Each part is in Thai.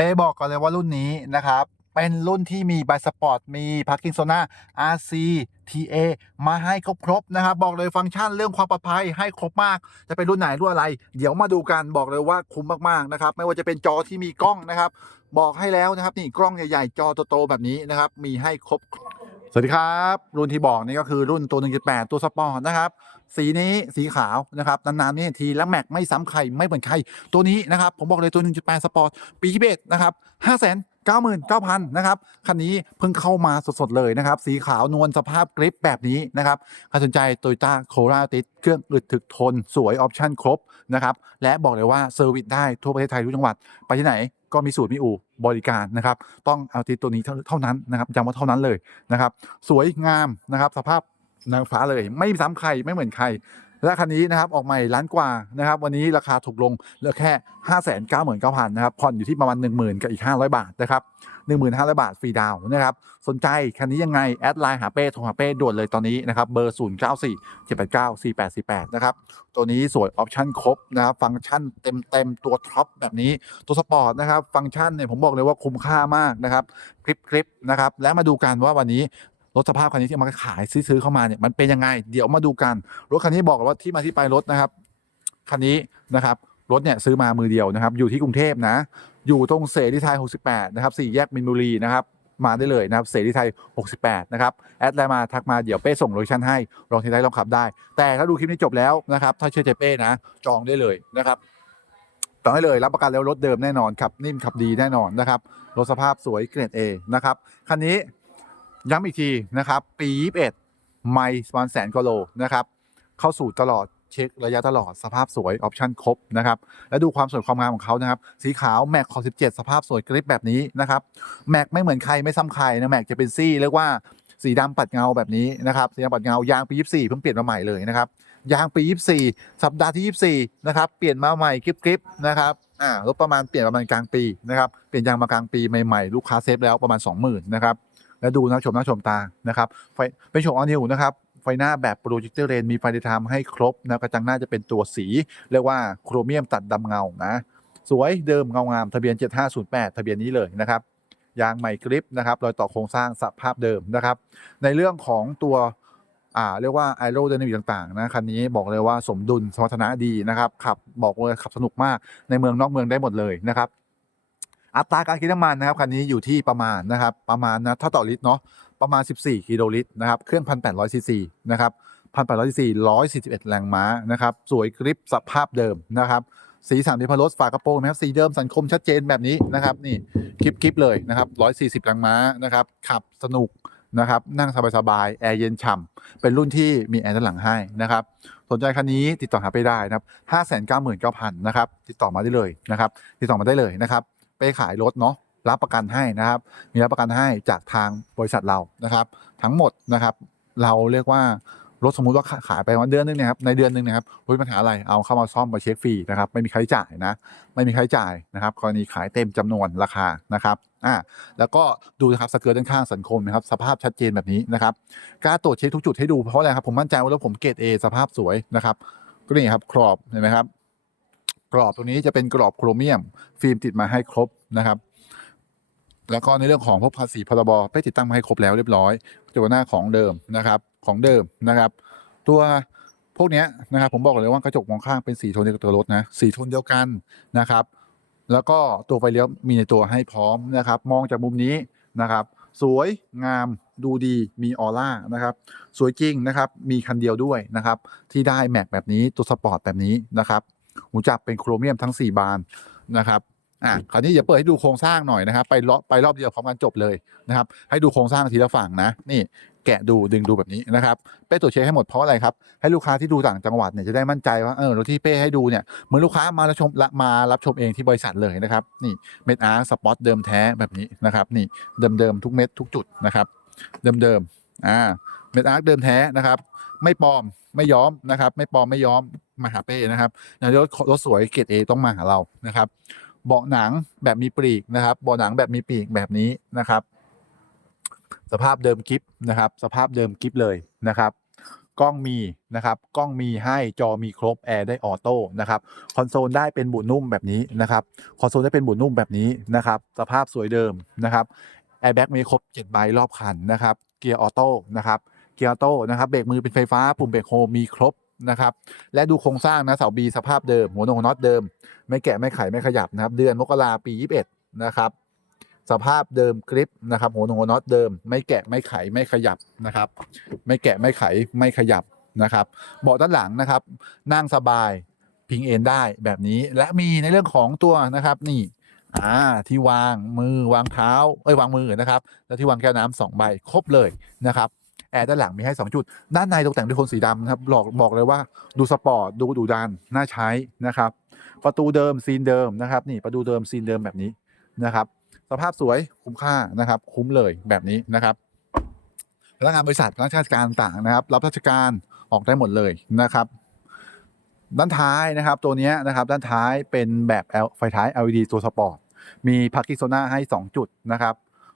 เป้บอกก่อนเลยว่ารุ่นนี้นะครับ เป็นรุ่นที่มีไบสปอร์ตมีพาร์กิ้งโซน่า RC TA มาให้ครบๆนะครับ บอกเลยฟังก์ชันเรื่องความปลอดภัยให้ครบมาก จะเป็นรุ่นไหนรุ่นอะไร เดี๋ยวมาดูกันบอกเลยว่าคุ้มมากๆนะครับ ไม่ว่าจะเป็นจอที่มีกล้องนะครับ บอกให้แล้วนะครับนี่กล้องใหญ่ๆ จอโตๆแบบนี้นะครับ มีให้ครบ สวัสดีครับ รุ่นที่บอกนี่ก็คือรุ่นตัว 1.8 ตัวสปอร์ตนะครับ สีนี้สีขาวนะครับนานๆนี่ทีและแม็กไม่ซ้ำใครไม่เหมือนใคร ตัวนี้นะครับผมบอกเลยตัว 1.8 สปอร์ต ปีที่เบสนะครับ5 9 9 9 0 0 0 นะครับ คันนี้เพิ่งเข้ามาสดๆ เลยนะครับ สีขาวนวลสภาพกริปแบบนี้นะครับ ใครสนใจโตโยต้าโคราติดเครื่องอึดถึกทน สวยออปชั่นครบนะครับ และบอกเลยว่าเซอร์วิสได้ทั่วประเทศไทยทุกจังหวัด ไปที่ไหนก็มีสูตรมีอู่บริการนะครับ ต้องเอาติดตัวนี้เท่าเท่านั้นนะครับจำว่าเท่านั้นเลยนะครับ สวยงามนะครับ สภาพ นางฟ้าเลยไม่ซ้ำใครไม่เหมือนใคร และคันนี้นะครับออกใหม่ล้านกว่านะครับ วันนี้ราคาถูกลงเหลือแค่5 9 9 0 0 0นเก้าพันนะครับผ่อนอยู่ที่ประมาณ10,000กับอีก 500 บาทนะครับ15,000บาทฟรีดาวนะครับสนใจคันนี้ยังไง แอดไลน์หาเป้โทรหาเป้ด่วนเลยตอนนี้นะครับเบอร์0 9 4 7 8 9 4 8 4 8นะครับตัวนี้สวยออปชั่นครบนะครับฟังก์ชันเต็มเต็มตัวท็อปแบบนี้ตัวสปอร์ตนะครับฟังก์ชันเนี่ยผมบอกเลยว่าคุ้มค่ามากนะครับคลิปคลิปนะครับและมาดูกันว่าวันนี้ รถสภาพคันนี้ที่มาขายซื้อเข้ามาเนี่ยมันเป็นยังไง เดี๋ยวมาดูกัน รถคันนี้บอกเลยว่าที่มาที่ไปรถนะครับคันนี้นะครับรถเนี่ยซื้อมามือเดียวนะครับ อยู่ที่กรุงเทพนะ อยู่ตรงเสรีไทย 68 นะครับสี่แยกมินบุรีนะครับมาได้เลยนะครับเสรีไทย 68 นะครับ แอดไลน์มาทักมาเดี๋ยวเป้ส่งโลเคชั่นให้ ลองทีได้ลองขับได้ แต่ถ้าดูคลิปนี้จบแล้วนะครับ ถ้าเชื่อใจเป้นะ จองได้เลยนะครับจองได้เลยรับประกันแล้วรถเดิมแน่นอนขับนิ่มขับดีแน่นอนนะครับรถสภาพสวยเกรด A นะครับคันนี้ ย้ำอีกทีนะครับ ปี 21 ไม่ประมาณแสนกโลนะครับ เข้าสู่ตลอดเช็คระยะตลอดสภาพสวยออปชั่นครบนะครับ และดูความสวยความงามของเขานะครับ สีขาวแม็กขอ17 สภาพสวยกริปแบบนี้นะครับแม็กไม่เหมือนใครไม่ซ้ำใครนะแม็กจะเป็นซี่เรียกว่าสีดำปัดเงาแบบนี้นะครับสีดำปัดเงายางปี 24 เพิ่งเปลี่ยนมาใหม่เลยนะครับยางปี 24 สัปดาห์ที่ 24 นะครับเปลี่ยนมาใหม่กริปกริปนะครับอ่ารถประมาณเปลี่ยนประมาณกลางปีนะครับเปลี่ยนยางมากลางปีใหม่ๆ ลูกค้าเซฟแล้วประมาณ 20,000นะครับ แล้วดูนะชมหน้าชมตานะครับไฟเป็นโฉมออนิวนะครับไฟหน้าแบบโปรเจคเตอร์เรนมีไฟเดย์ไทม์ให้ครบนะกระจังหน้าจะเป็นตัวสี เรียกว่าโครเมียมตัดดำเงานะสวยเดิมเงางามทะเบียน 7508 ทะเบียนนี้เลยนะครับยางใหม่กริปนะครับรอยต่อโครงสร้างสภาพเดิมนะครับ ในเรื่องของตัวอ่าเรียกว่าไอโรไดนามิกต่างๆนะคันนี้บอกเลยว่าสมดุลสมรรถนะดีนะครับขับบอกเลยขับสนุกมากในเมืองนอกเมืองได้หมดเลยนะครับ อัตราการกินน้ำมันนะครับคันนี้อยู่ที่ประมาณนะครับประมาณนะถ้าต่อลิตรเนาะประมาณ 14 กิโลลิตรนะครับเครื่อง 1,800ซีซีนะครับ1,800ซีซี141 แรงม้านะครับสวยกริปสภาพเดิมนะครับสีสันที่พารถฝากระโปรงนะครับสีเดิมสันคมชัดเจนแบบนี้นะครับนี่คลิปคลิปเลยนะครับ140 แรงม้านะครับขับสนุกนะครับนั่งสบายๆแอร์เย็นฉ่ำเป็นรุ่นที่มีแอร์ด้านหลังให้นะครับสนใจคันนี้ติดต่อหาไปได้นะครับ599,000นะครับติดต่อมาได้เลยนะครับติดต่อมาได้เลยนะครับ ไปขายรถเนาะรับประกันให้นะครับ มีรับประกันให้จากทางบริษัทเรานะครับ ทั้งหมดนะครับ เราเรียกว่ารถสมมุติว่าขายไปวันเดือนนึงนะครับในเดือนหนึงนะครับรถปัญหาอะไรเอาเข้ามาซ่อมมาเช็คฟรีนะครับไม่มีค่าใช้จ่ายนะไม่มีค่าใช้จ่ายนะครับกรณีขายเต็มจำนวนราคานะครับอ่าแล้วก็ดูนะครับสเกิร์ตด้านข้างสันคมนะครับสภาพชัดเจนแบบนี้นะครับกล้าตรวจเช็คทุกจุดให้ดูเพราะอะไรครับผมมั่นใจว่ารถผมเกรด A สภาพสวยนะครับก็นี่ครับครอบเห็นไหมครับ กรอบตรงนี้จะเป็นกรอบโครเมียม ฟิล์มติดมาให้ครบนะครับ แล้วก็ในเรื่องของพวกภาษีพรบไปติดตั้งมาให้ครบแล้วเรียบร้อยตัวหน้าของเดิมนะครับของเดิมนะครับ ตัวพวกนี้นะครับผมบอกเลยว่ากระจกมองข้างเป็นสีโทนเดียวกับตัวรถนะสีโทนเดียวกันนะครับ แล้วก็ตัวไฟเลี้ยวมีในตัวให้พร้อมนะครับ มองจากมุมนี้นะครับ สวยงามดูดีมีออร่านะครับ สวยจริงนะครับ มีคันเดียวด้วยนะครับ ที่ได้แม็กแบบนี้ตัวสปอร์ตแบบนี้นะครับ หูจับเป็นโครเมียมทั้ง 4 บานนะครับอะคราวนี้อย่าเปิดให้ดูโครงสร้างหน่อยนะครับ ไปรอบไปรอบเดียวพร้อมกันจบเลยนะครับ ให้ดูโครงสร้างทีละฝั่งนะ นี่แกะดูดึงดูแบบนี้นะครับ เป้ตรวจเช็คให้หมดเพราะอะไรครับ ให้ลูกค้าที่ดูต่างจังหวัดเนี่ยจะได้มั่นใจว่าเออรถที่เป้ให้ดูเนี่ยเหมือนลูกค้ามารับชมละมารับชมเองที่บริษัทเลยนะครับ นี่เม็ดอาร์สปอตเดิมแท้แบบนี้นะครับ นี่เดิมๆทุกเม็ดทุกจุดนะครับ เดิมๆอ่าเม็ดอาร์เดิมแท้นะครับ ไม่ปลอม ไม่ย้อมนะครับ ไม่ปลอมไม่ย้อมมาหาเป้นะครับอย่างรถรถสวยเกรดเอต้องมาหาเรานะครับ เบาะหนังแบบมีปลีกนะครับ เบาะหนังแบบมีปลีกแบบนี้นะครับ สภาพเดิมกิฟนะครับ สภาพเดิมกิฟเลยนะครับกล้องมีนะครับกล้องมีให้จอมีครบแอร์ได้ออโต้นะครับคอนโซลได้เป็นบุนุ่มแบบนี้นะครับคอนโซลได้เป็นบุนุ่มแบบนี้นะครับสภาพสวยเดิมนะครับแอร์แบ็กมีครบ7ใบรอบคันนะครับเกียร์ออโต้นะครับ เกียร์โต้นะครับเบรกมือเป็นไฟฟ้าปุ่มเบรกโฮมมีครบนะครับและดูโครงสร้างนะเสาบีสภาพเดิม หัวโนน็อตเดิม ไม่แกะไม่ไขไม่ขยับนะครับ เดือนมกราปี 21 นะครับสภาพเดิมกริปนะครับหัวหัวน็อตเดิม ไม่แกะไม่ไขไม่ขยับนะครับ ไม่แกะไม่ไขไม่ขยับนะครับเบาะด้านหลังนะครับ นั่งสบายพิงเอนได้แบบนี้และมีในเรื่องของตัวนะครับนี่อ่าที่วางมือวางเท้าเอ้ยวางมือนะครับ แล้วที่วางแก้วน้ำสองใบครบเลยนะครับ แอร์ด้านหลังมีให้ 2 จุด ด้านในตกแต่งด้วยโทนสีดำนะครับบอกบอกเลยว่าดูสปอร์ตดูดูดันน่าใช้นะครับ ประตูเดิมซีนเดิมนะครับ นี่ประตูเดิมซีนเดิมแบบนี้นะครับ สภาพสวยคุ้มค่านะครับ คุ้มเลยแบบนี้นะครับพนักงานบริษัทพนักราชการต่างนะครับ รับราชการออกได้หมดเลยนะครับ ด้านท้ายนะครับ ตัวนี้นะครับ ด้านท้ายเป็นแบบ L ไฟท้าย LED ตัวสปอร์ตมีพักกิโซน่าให้ 2 จุดนะครับ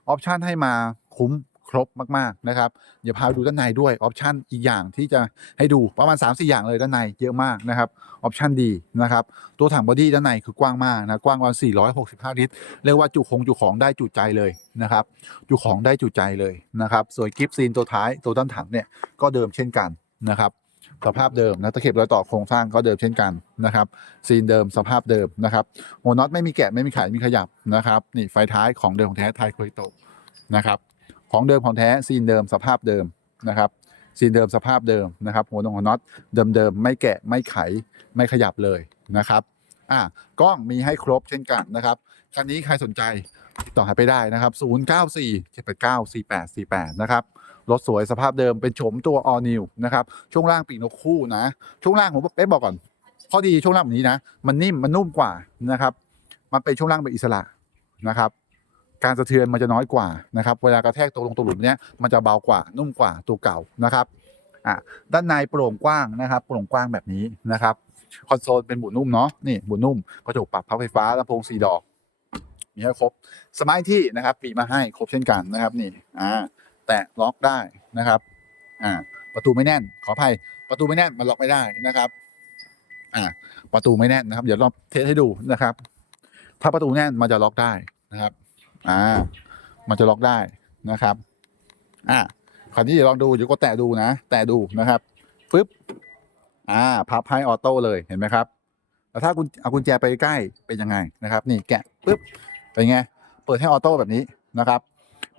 ออปชันให้มาคุ้ม ครบมากๆนะครับเดี๋ยวพาดูด้านในด้วยออปชันอีกอย่างที่จะให้ดูประมาณ 3-4 อย่างเลยด้านในเยอะมากนะครับออปชันดีนะครับตัวถังบอดี้ด้านในคือกว้างมากนะกว้างประมาณ465 ลิตรเรียกว่าจุคงจุของได้จุใจเลยนะครับจุของได้จุใจเลยนะครับสวยกิฟซีนตัวท้ายตัวด้านถังเนี่ยก็เดิมเช่นกันนะครับสภาพเดิมนะตะเข็บรอยต่อโครงสร้างก็เดิมเช่นกันนะครับซีนเดิมสภาพเดิมนะครับหัวน็อตไม่มีแกะไม่มีไขไม่มีขยับนะครับนี่ไฟท้ายของเดิมของแท้ไทยโคยโตะนะครับ ของเดิมของแท้ซีนเดิมสภาพเดิมนะครับซีนเดิมสภาพเดิมนะครับหัวนงหัวน็อตเดิมๆไม่แกะไม่ไขไม่ขยับเลยนะครับอะกล้องมีให้ครบเช่นกันนะครับคันนี้ใครสนใจติดต่อหาไปได้นะครับ 094 789 4848 นะครับรถสวยสภาพเดิมเป็นโฉมตัว all new นะครับช่วงล่างปีกนกคู่นะช่วงล่างผมเป๊ะบอกก่อนข้อดีช่วงล่างแบบนี้นะ มันนิ่มมันนุ่มกว่านะครับ มันเป็นช่วงล่างเป็นอิสระนะครับ การสะเทือนมันจะน้อยกว่านะครับ เวลากระแทกตัวลงตัวหลุมเนี้ยมันจะเบากว่านุ่มกว่าตัวเก่านะครับอะด้านในโปร่งกว้างนะครับ โปร่งกว้างแบบนี้นะครับคอนโซลเป็นบุนุ่มเนาะนี่บุนุ่มกระจกปรับพับไฟฟ้าลำโพงสี่ดอก มีให้ครบสมาร์ทที่นะครับมีมาให้ครบเช่นกันนะครับนี่อ่าแตะล็อกได้นะครับอ่าประตูไม่แน่น ขออภัยประตูไม่แน่นมันล็อกไม่ได้นะครับอ่าประตูไม่แน่นนะครับ เดี๋ยวลองเทสให้ดูนะครับ ถ้าประตูแน่นมันจะล็อกได้นะครับ อ่า มันจะล็อกได้นะครับ อ่าคราวนี้เดี๋ยวลองดูเดี๋ยวก็แตะดูนะ แตะดูนะครับฟึบอ่า พับให้ออโต้เลยเห็นไหมครับ แล้วถ้าคุณเอากุญแจไปใกล้เป็นยังไงนะครับ นี่แกะปึ๊บเป็นไง เปิดให้ออโต้แบบนี้นะครับ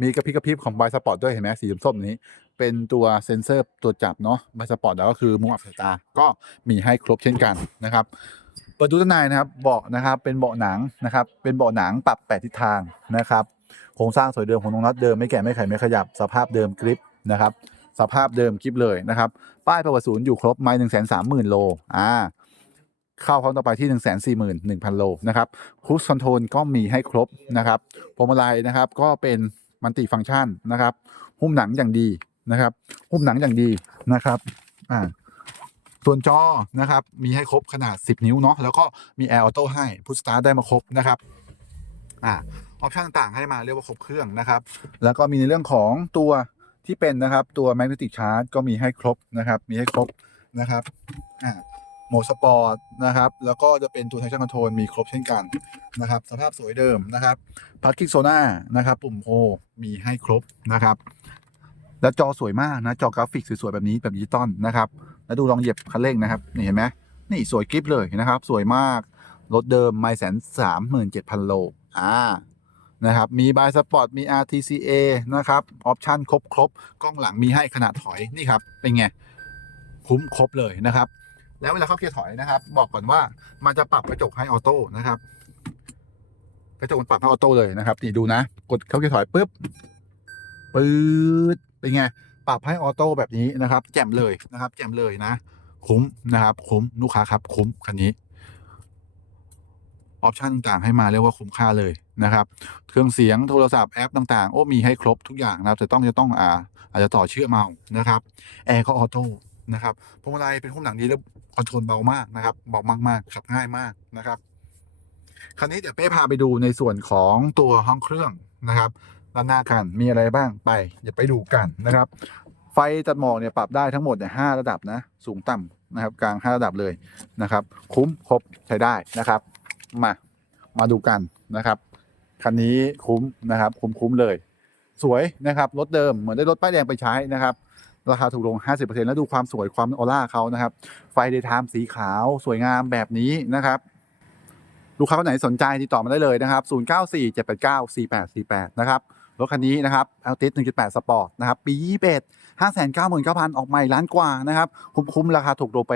มีกระพริบกระพริบของไบสปอร์ตด้วยเห็นไหมสีส้มนี้ เป็นตัวเซ็นเซอร์ตัวจับเนาะไบสปอร์ตแล้วก็คือมุมอับสายตา ก็มีให้ครบเช่นกันนะครับ เปิดดูด้านในนะครับเบาะนะครับเป็นเบาะหนังนะครับเป็นเบาะหนังปรับแปดทิศทางนะครับโครงสร้างสวยเดิมของตรงน็อตเดิมไม่แกะไม่ไขไม่ขยับสภาพเดิมกริปนะครับสภาพเดิมกริปเลยนะครับ ป้ายประวัติศูนย์อยู่ครบไม้หนึ่งแสนสามหมื่นโลอ่าเข้าพร้อมต่อไปที่หนึ่งแสนสี่หมื่นหนึ่งพันโลนะครับคูสคอนโทรลก็มีให้ครบนะครับพวงมาลัยนะครับก็เป็นมัลติฟังก์ชันนะครับ หุ้มหนังอย่างดีนะครับ หุ้มหนังอย่างดีนะครับอ่า ส่วนจอนะครับมีให้ครบขนาด 10 นิ้วเนาะแล้วก็มีแอร์ออโต้ให้พุทสตาร์ได้มาครบนะครับอ่าออปชั่นต่างๆให้มาเรียกว่าครบเครื่องนะครับ แล้วก็มีในเรื่องของตัวที่เป็นนะครับตัวแมกเนติกชาร์จก็มีให้ครบนะครับ มีให้ครบนะครับอ่าโหมดสปอร์ตนะครับ แล้วก็จะเป็นตัว traction control มีครบเช่นกันนะครับ สภาพสวยเดิมนะครับพัดคิกโซน่านะครับ ปุ่มโฮมีให้ครบนะครับ แล้วจอสวยมากนะ จอกราฟิกสวยๆแบบนี้แบบดิจิตอลนะครับ แล้วดูลองเหยียบคันเร่งนะครับ นี่เห็นไหมนี่สวยกริปเลยนะครับ สวยมาก รถเดิมไม่แสนสามหมื่นเจ็ดพันโล อ่า นะครับ มีบายสปอร์ต มี RTCA นะครับ ออปชั่นครบครบกล้องหลังมีให้ขนาดถอย นี่ครับ เป็นไง คุ้มครบเลยนะครับ แล้วเวลาเข้าเกียร์ถอยนะครับ บอกก่อนว่ามันจะปรับกระจกให้ออโต้นะครับ กระจกมันปรับให้ออโต้เลยนะครับ นี่ดูนะ กดเข้าเกียร์ถอยปุ๊บปื๊ดเป็นไง ปรับให้ออโต้แบบนี้นะครับ แจ่มเลยนะครับ แจ่มเลยนะ คุ้มนะครับคุ้มลูกค้าครับ คุ้มคันนี้ออปชันต่างๆให้มาเรียกว่าคุ้มค่าเลยนะครับ เครื่องเสียงโทรศัพท์แอปต่างๆ โอ้มีให้ครบทุกอย่างนะครับแต่ต้องจะต้องอ่าอาจจะต่อเชื่อมเอานะครับแอร์ก็ออโต้นะครับพวงมาลัยเป็นพวงหนังดีแล้วคอนโทรลเบามากนะครับเบามากๆขับง่ายมากนะครับ คราวนี้เดี๋ยวเป้พาไปดูในส่วนของตัวห้องเครื่องนะครับ ด้านหน้ากันมีอะไรบ้างไปเดี๋ยวไปดูกันนะครับ ไฟไฟตัดหมอกเนี่ยปรับได้ทั้งหมดเนี่ยห้าระดับนะ สูงต่ำนะครับ กลางห้าระดับเลยนะครับ คุ้มครบใช้ได้นะครับ มามาดูกันนะครับคันนี้คุ้มนะครับ คุ้มคุ้มเลย สวยนะครับรถเดิมเหมือนได้รถป้ายแดงไปใช้นะครับราคาถูกลง 50%แล้วดูความสวยความออร่าเขานะครับ ไฟเดย์ไทม์สีขาวสวยงามแบบนี้นะครับ ลูกค้าคนไหนสนใจติดต่อมาได้เลยนะครับ 0947894848 นะครับ รถคันนี้นะครับ Altis 1.8 Sport นะครับ ปี 21 599,000 ออกใหม่ล้านกว่านะครับ คุ้มๆราคาถูกลงไป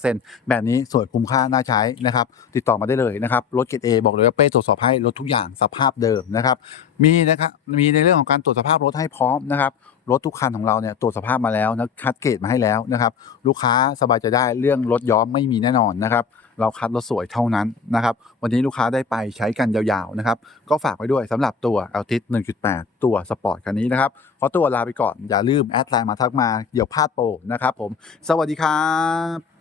50%แบบนี้สวยคุ้มค่าน่าใช้นะครับ ติดต่อมาได้เลยนะครับ รถเกรด A บอกเลยว่าเป้ตรวจสอบให้รถทุกอย่างสภาพเดิมนะครับ มีนะครับ มีในเรื่องของการตรวจสภาพรถให้พร้อมนะครับรถทุกคันของเราเนี่ยตรวจสภาพมาแล้วนะคัดเกรดมาให้แล้วนะครับ ลูกค้าสบายใจได้เรื่องรถย้อมไม่มีแน่นอนนะครับ เราคัดรถสวยเท่านั้นนะครับ วันนี้ลูกค้าได้ไปใช้กันยาวๆนะครับ ก็ฝากไว้ด้วยสำหรับตัว Altis 1.8 ตัวสปอร์ตคันนี้นะครับ ขอตัวลาไปก่อนอย่าลืมแอดไลน์มาทักมาเดี๋ยวพลาดโปรนะครับผม สวัสดีครับ